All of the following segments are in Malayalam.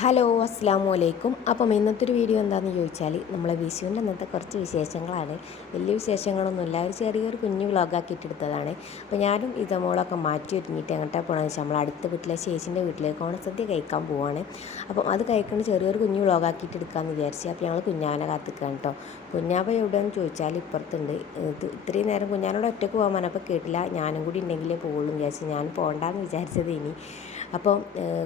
ഹലോ അസ്സാമു അലൈക്കും. അപ്പം ഇന്നത്തെ ഒരു വീഡിയോ എന്താണെന്ന് ചോദിച്ചാൽ നമ്മളെ വിഷുവിൻ്റെ അന്നത്തെ കുറച്ച് വിശേഷങ്ങളാണ്. വലിയ വിശേഷങ്ങളൊന്നുമില്ല, ഒരു ചെറിയൊരു കുഞ്ഞു വ്ളോഗാക്കിയിട്ട് എടുത്തതാണ്. അപ്പോൾ ഞാനും ഇതമോളൊക്കെ മാറ്റി ഒരുങ്ങിയിട്ട് എങ്ങോട്ടാണ് പോകണമെന്ന് വെച്ചാൽ നമ്മൾ അടുത്ത വീട്ടിലെ ചേച്ചിൻ്റെ വീട്ടിലേക്ക് ഓണസദ്യ കഴിക്കാൻ പോവാണ്. അപ്പം അത് കഴിക്കുന്ന ചെറിയൊരു കുഞ്ഞു വ്ളോഗാക്കിയിട്ട് എടുക്കാമെന്ന് വിചാരിച്ചു. അപ്പോൾ ഞങ്ങൾ കുഞ്ഞാവനെ കാത്തിക്കുകയാണ് കേട്ടോ. കുഞ്ഞാവ എവിടെയെന്ന് ചോദിച്ചാൽ ഇപ്പുറത്തുണ്ട്. ഇത്രയും നേരം കുഞ്ഞാനോട് ഒറ്റയ്ക്ക് പോകാൻ പറഞ്ഞപ്പോൾ കേട്ടില്ല, ഞാനും കൂടി ഉണ്ടെങ്കിലേ പോകുള്ളൂ എന്ന് വിചാരിച്ചു. ഞാൻ പോകണ്ടെന്ന് വിചാരിച്ചത് ഇനി. അപ്പോൾ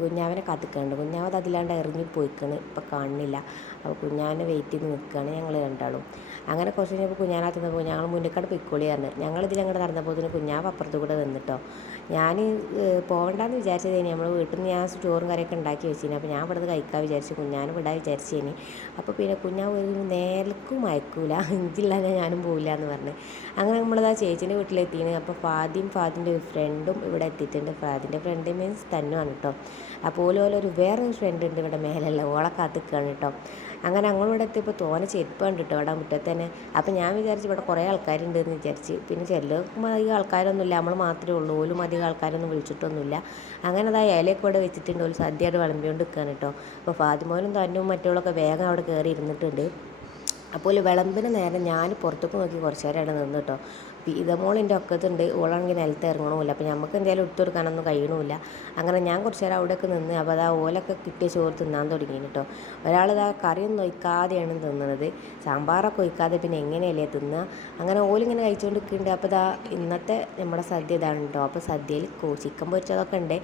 കുഞ്ഞാവനെ കാത്തിക്കുന്നുണ്ട്. കുഞ്ഞാവത് അതിലാണ്ട് ഇറങ്ങിപ്പോയിക്കണ്, ഇപ്പം കാണുന്നില്ല. അപ്പോൾ കുഞ്ഞാവനെ വെയിറ്റ് ചെയ്ത് നിൽക്കുകയാണ് ഞങ്ങൾ രണ്ടാളും. അങ്ങനെ കുറച്ച് കഴിഞ്ഞപ്പോൾ കുഞ്ഞാനകത്ത് നിന്നപ്പോൾ ഞങ്ങൾ മുന്നിക്കാട് പൊയ്ക്കോളിയായിരുന്നു. ഞങ്ങളിതിലങ്ങോട്ട് നടന്നപ്പോൾ ഇതിന് കുഞ്ഞാവ് അപ്പുറത്ത് കൂടെ നിന്നിട്ടോ. ഞാൻ പോകണ്ടെന്ന് വിചാരിച്ചത് ഇനി നമ്മൾ വീട്ടിൽ നിന്ന് ഞാൻ ചോറും കറിയൊക്കെ ഉണ്ടാക്കി വെച്ചിന്. അപ്പോൾ ഞാൻ ഇവിടുന്ന് കഴിക്കാൻ വിചാരിച്ചു, കുഞ്ഞാനും വിടാൻ വിചാരിച്ചേനി. അപ്പോൾ പിന്നെ കുഞ്ഞാവ് ഒരു നേരക്കും അയക്കൂല, എനിക്കില്ലാതെ ഞാനും പോവില്ല എന്ന് പറഞ്ഞ്. അങ്ങനെ നമ്മളിതാ ചേച്ചീൻ്റെ വീട്ടിലെത്തിയാണ്. അപ്പോൾ ഫാദിൻ്റെ ഒരു ഫ്രണ്ടും ഇവിടെ എത്തിയിട്ടുണ്ട്. ഫാദിൻ്റെ ഫ്രണ്ട് മീൻസ് തന്നുമാണ് കേട്ടോ. അപ്പോൾ ഓലൊരു വേറൊരു ഫ്രണ്ട് ഉണ്ട് ഇവിടെ മേലെയല്ല, ഓളെ കാത്തിക്കാണ് കേട്ടോ. അങ്ങനെ ഞങ്ങളിവിടെ എത്തിയപ്പോൾ തോനെ ചെരുപ്പ് ഉണ്ട് കേട്ടോ ഇവിടെ മുറ്റത്ത് തന്നെ. അപ്പോൾ ഞാൻ വിചാരിച്ചു ഇവിടെ കുറേ ആൾക്കാരുണ്ട് എന്ന് വിചാരിച്ച്. പിന്നെ ചിലർക്കും അധികം ആൾക്കാരൊന്നുമില്ല, നമ്മൾ മാത്രമേ ഉള്ളൂ. ഓലും അധികം ആൾക്കാരൊന്നും വിളിച്ചിട്ടൊന്നുമില്ല. അങ്ങനെ അതാ ഇലയൊക്കെ ഇവിടെ വെച്ചിട്ടുണ്ട്, ഒരു സദ്യയോട് വിളമ്പിക്കൊണ്ട് നിൽക്കുകയാണ് കേട്ടോ. അപ്പോൾ ഫാദിമോനും തന്നും മറ്റുള്ളവരൊക്കെ വേഗം അവിടെ കയറി ഇരുന്നിട്ടുണ്ട്. അപ്പോൾ വിളമ്പിന് നേരം ഞാൻ പുറത്തേക്ക് നോക്കി കുറച്ച് നേരം അവിടെ നിന്ന് കേട്ടോ. ഇതമോളിൻ്റെ ഒക്കത്തുണ്ട്, ഓളാണെങ്കിൽ നിലത്ത് ഇറങ്ങണമില്ല. അപ്പോൾ നമുക്ക് എന്തായാലും എടുത്തു കൊടുക്കാനൊന്നും കഴിയണമില്ല. അങ്ങനെ ഞാൻ കുറച്ച് നേരം അവിടെയൊക്കെ നിന്ന്. അപ്പോൾ അതാ ഓലൊക്കെ കിട്ടിയ ചോറ് തിന്നാൻ തുടങ്ങി കേട്ടോ. ഒരാളിതാ കറിയൊന്നും ഒഴിക്കാതെയാണ് തിന്നുന്നത്, സാമ്പാറൊക്കെ ഒഴിക്കാതെ പിന്നെ എങ്ങനെയല്ലേ തിന്നുക. അങ്ങനെ ഓലിങ്ങനെ കഴിച്ചുകൊണ്ട് നിൽക്കുന്നുണ്ട്. അപ്പോൾ ഇതാ ഇന്നത്തെ നമ്മുടെ സദ്യ ഇതാണ് കേട്ടോ. അപ്പോൾ സദ്യയിൽ ചിക്കൻ പൊരിച്ചതൊക്കെ ഉണ്ട്.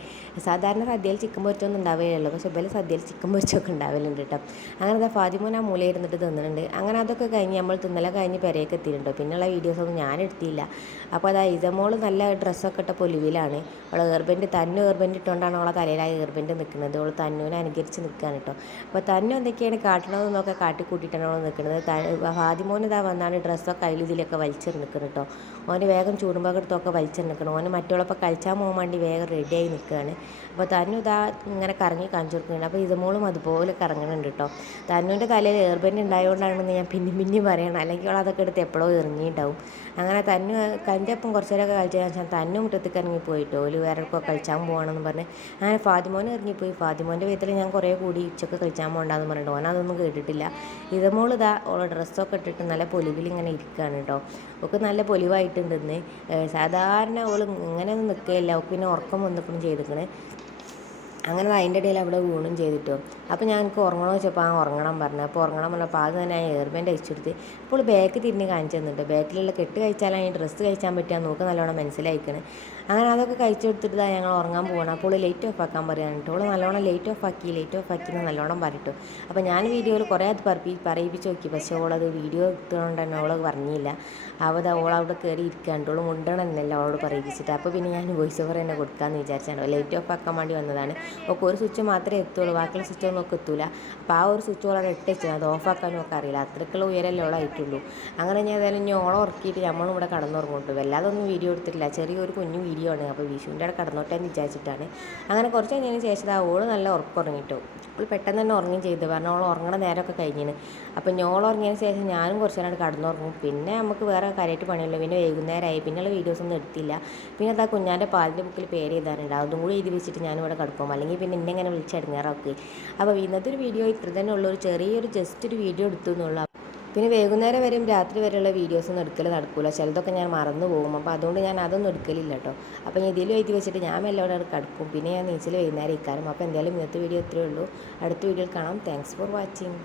സാധാരണ സദ്യയിൽ ചിക്കൻ പൊരിച്ചൊന്നും ഉണ്ടാവില്ലല്ലോ, പക്ഷേ ഇവലെ സദ്യയിൽ ചിക്കൻ പൊരിച്ചൊക്കെ ഉണ്ടാവലുണ്ട് കേട്ടോ. അങ്ങനെ അതാ ഫാദിമോൻ ആ മൂലയിൽ ഇരുന്നിട്ട് തിന്നുന്നുണ്ട്. അങ്ങനെ അതൊക്കെ കഴിഞ്ഞ് നമ്മൾ തിന്നല കഴിഞ്ഞ് പെരയൊക്കെ എത്തിയിട്ടുണ്ട്. പിന്നെയുള്ള വീഡിയോസൊന്നും ഞാൻ എടുത്തില്ല. അപ്പോൾ അതാ ഇതമോൾ നല്ല ഡ്രസ്സൊക്കെ ഇട്ട പൊലിവിലാണ്. അവളെ ഏർബൻഡ് ഇട്ടുകൊണ്ടാണ് അവളെ തലയിലായ ഏർബൻഡ് നിൽക്കുന്നത്. അവൾ തന്നൂനെ അനുകരിച്ച് നിൽക്കുകയാണ് കേട്ടോ. അപ്പോൾ തന്നു എന്തൊക്കെയാണ് കാട്ടണമെന്നൊക്കെ കാട്ടിക്കൂട്ടിയിട്ടാണ് അവൾ നിൽക്കുന്നത്. ഫാദിമോൻ ഇതാ വന്നാണ് ഡ്രസ്സൊക്കെ അതിൽ ഇതിലൊക്കെ വലിച്ചെറി നിൽക്കുന്നത് കേട്ടോ. ഓന് വേഗം ചൂടുമ്പോഴത്തൊക്കെ വലിച്ചെറി നിൽക്കണം. ഓന് മറ്റുള്ളപ്പോൾ കളിച്ചാൽ പോകാൻ വേണ്ടി വേഗം റെഡിയായി നിൽക്കുകയാണ്. അപ്പോൾ തന്നു ഇതാ ഇങ്ങനെ കറങ്ങി കാണിച്ചു കൊടുക്കുന്നുണ്ട്. അപ്പോൾ ഇതമോളും അതുപോലെ കറങ്ങുന്നുണ്ട് കേട്ടോ. തന്നുവിൻ്റെ തലയിൽ ഏർബൻഡ് ഉണ്ടായതുകൊണ്ടാണെന്ന് ഞാൻ പിന്നെയും പറയണം, അല്ലെങ്കിൽ അവൾ അതൊക്കെ എടുത്ത് എപ്പോഴോ എറിഞ്ഞിട്ടുണ്ടാവും. അങ്ങനെ തന്നു കൻ്റെ ഒപ്പം കുറച്ച് നേരമൊക്കെ കളിച്ചാൽ വെച്ചാൽ തന്നു മുറ്റത്തേക്ക് ഇറങ്ങി പോയിട്ടോ. ഓല് വേറെയൊക്കെ കളിച്ചാൻ പോകണമെന്ന് പറഞ്ഞ് അങ്ങനെ ഫാദിമോൻ ഇറങ്ങിപ്പോയി. ഫാദിമോൻ്റെ വീട്ടിൽ ഞാൻ കുറേ കൂടി ഉച്ചക്ക് കളിച്ചാൻ പോകണ്ടെന്ന് പറഞ്ഞിട്ട് ഓൻ അതൊന്നും കേട്ടിട്ടില്ല. ഇതമോൾ ഇതാ ഓളെ ഡ്രസ്സൊക്കെ ഇട്ടിട്ട് നല്ല പൊലിവിൽ ഇങ്ങനെ ഇരിക്കുകയാണ് കേട്ടോ. ഒക്കെ നല്ല പൊലിവായിട്ടുണ്ടെന്ന്. സാധാരണ ഓൾ ഇങ്ങനെയൊന്നും നിൽക്കുകയില്ല, ഒക്കെ പിന്നെ ഉറക്കം വന്നിട്ടും ചെയ്തിരിക്കണ്. അങ്ങനെ അതിൻ്റെ ഇടയിൽ അവിടെ വീണും ചെയ്തിട്ടോ. അപ്പോൾ ഞാൻ എനിക്ക് ഉറങ്ങണമെന്ന് വെച്ചപ്പോൾ ഉറങ്ങണം പറഞ്ഞു. അപ്പോൾ ഉറങ്ങണം പറഞ്ഞപ്പോൾ അത് തന്നെ എയർബാൻഡ് അയച്ചെടുത്ത്. ഇപ്പോൾ ബാക്ക് തിരിഞ്ഞ് കാണിച്ചു തന്നിട്ട് ബാക്കിലുള്ള കെട്ട് കഴിച്ചാലാണ് ഡ്രസ്സ് കഴിച്ചാൻ പറ്റുക നോക്ക് നല്ലോണം മനസ്സിലായിക്കണ്. അങ്ങനെ അതൊക്കെ കഴിച്ചു കൊടുത്തിട്ട് ഞങ്ങൾ ഉറങ്ങാൻ പോകണം. അപ്പോൾ ലൈറ്റ് ഓഫ് ആക്കാൻ പറയാനിട്ട് ഓൾ നല്ലോണം ലൈറ്റ് ഓഫ് ആക്കി എന്ന് നല്ലോണം പറഞ്ഞിട്ടു. അപ്പോൾ ഞാൻ വീഡിയോയിൽ കുറേ അത് പറയിപ്പിച്ച് നോക്കി, പക്ഷേ ഓളത് വീഡിയോ എടുത്തുകൊണ്ട് തന്നെ ഓളത് പറഞ്ഞില്ല. അപ്പോൾ ഓളവിടെ കയറി ഇരിക്കാണ്ട് ഓൾ മുണ്ടണമെന്നല്ല അവളോട് പറയിപ്പിച്ചിട്ട്. അപ്പോൾ പിന്നെ ഞാൻ വോയിസ് ഓവർ തന്നെ കൊടുക്കാമെന്ന് വിചാരിച്ചാണ്. ലൈറ്റ് ഓഫ് ആക്കാൻ വേണ്ടി വന്നതാണ്. ഒക്കെ ഒരു സ്വിച്ച് മാത്രമേ എത്തുള്ളൂ, ബാക്കിയുള്ള സ്വിച്ചൊന്നും ഒക്കെ എത്തൂല. അപ്പോൾ ആ ഒരു സ്വിച്ച് ഓളവിടെ ഇട്ട് വെച്ചാൽ അത് ഓഫാക്കാനും ഒക്കെ അറിയില്ല, അത്രയ്ക്കുള്ള ഉയരല്ലേ ഓളായിട്ടുള്ളൂ. അങ്ങനെ ഞാൻ ഏതായാലും ഇനി ഓളം ഉറക്കിയിട്ട് നമ്മളും ഇവിടെ കടന്നുറങ്ങോട്ടു. വല്ലാതൊന്നും വീഡിയോ എടുത്തിട്ടില്ല, ചെറിയൊരു കുഞ്ഞു വീഡിയോ ആണ്. അപ്പോൾ വിഷുവിൻ്റെ അവിടെ കടന്നോട്ടെ എന്ന് വിചാരിച്ചിട്ടാണ്. അങ്ങനെ കുറച്ച് കഴിഞ്ഞതിന് ശേഷം ഓള് നല്ല ഉറക്കം ഉറങ്ങിട്ടോ. അപ്പോൾ പെട്ടെന്ന് തന്നെ ഉറങ്ങുകയും ചെയ്തു, കാരണം ഓൾ ഉറങ്ങണ നേരമൊക്കെ കഴിഞ്ഞിന്. അപ്പോൾ ഞോൾ ഉറങ്ങിയതിന് ശേഷം ഞാനും കുറച്ച് നേരം കടന്നുറങ്ങും. പിന്നെ നമുക്ക് വേറെ കാര്യമായിട്ട് പണിയുള്ളൂ. പിന്നെ വൈകുന്നേരമായി, പിന്നെയുള്ള വീഡിയോസൊന്നും എടുത്തില്ല. പിന്നെ അതാ കുഞ്ഞാൻ്റെ പാലിൻ്റെ ബുക്കിൽ പേര് എഴുതാറുണ്ട്, അതും കൂടി എഴുതി വെച്ചിട്ട് ഞാനിവിടെ കിടക്കും, അല്ലെങ്കിൽ പിന്നെ എന്നെ ഇങ്ങനെ വിളിച്ചടങ്ങാറാക്കുക. അപ്പോൾ ഇന്നത്തെ ഒരു വീഡിയോ ഇത്ര തന്നെ ഉള്ളൂ, ജസ്റ്റ് ഒരു വീഡിയോ എടുത്തു എന്നുള്ളൂ. പിന്നെ വൈകുന്നേരം വരെയും രാത്രി വരെയുള്ള വീഡിയോസൊന്നും എടുക്കൽ നടക്കില്ല, ചിലതൊക്കെ ഞാൻ മറന്നു പോകും. അപ്പോൾ അതുകൊണ്ട് ഞാൻ അതൊന്നും എടുക്കലില്ല കേട്ടോ. അപ്പോൾ ഞാൻ ഇതിലും എഴുതി വെച്ചിട്ട് ഞാൻ എല്ലാവരും കിടക്കും. പിന്നെ ഞാൻ നീച്ചിൽ വൈകുന്നേരം ഇക്കാനും. അപ്പോൾ എന്തായാലും ഇന്നത്തെ വീഡിയോ ഇത്രയേ ഉള്ളൂ. അടുത്ത വീഡിയോയിൽ കാണാം. Thanks for watching.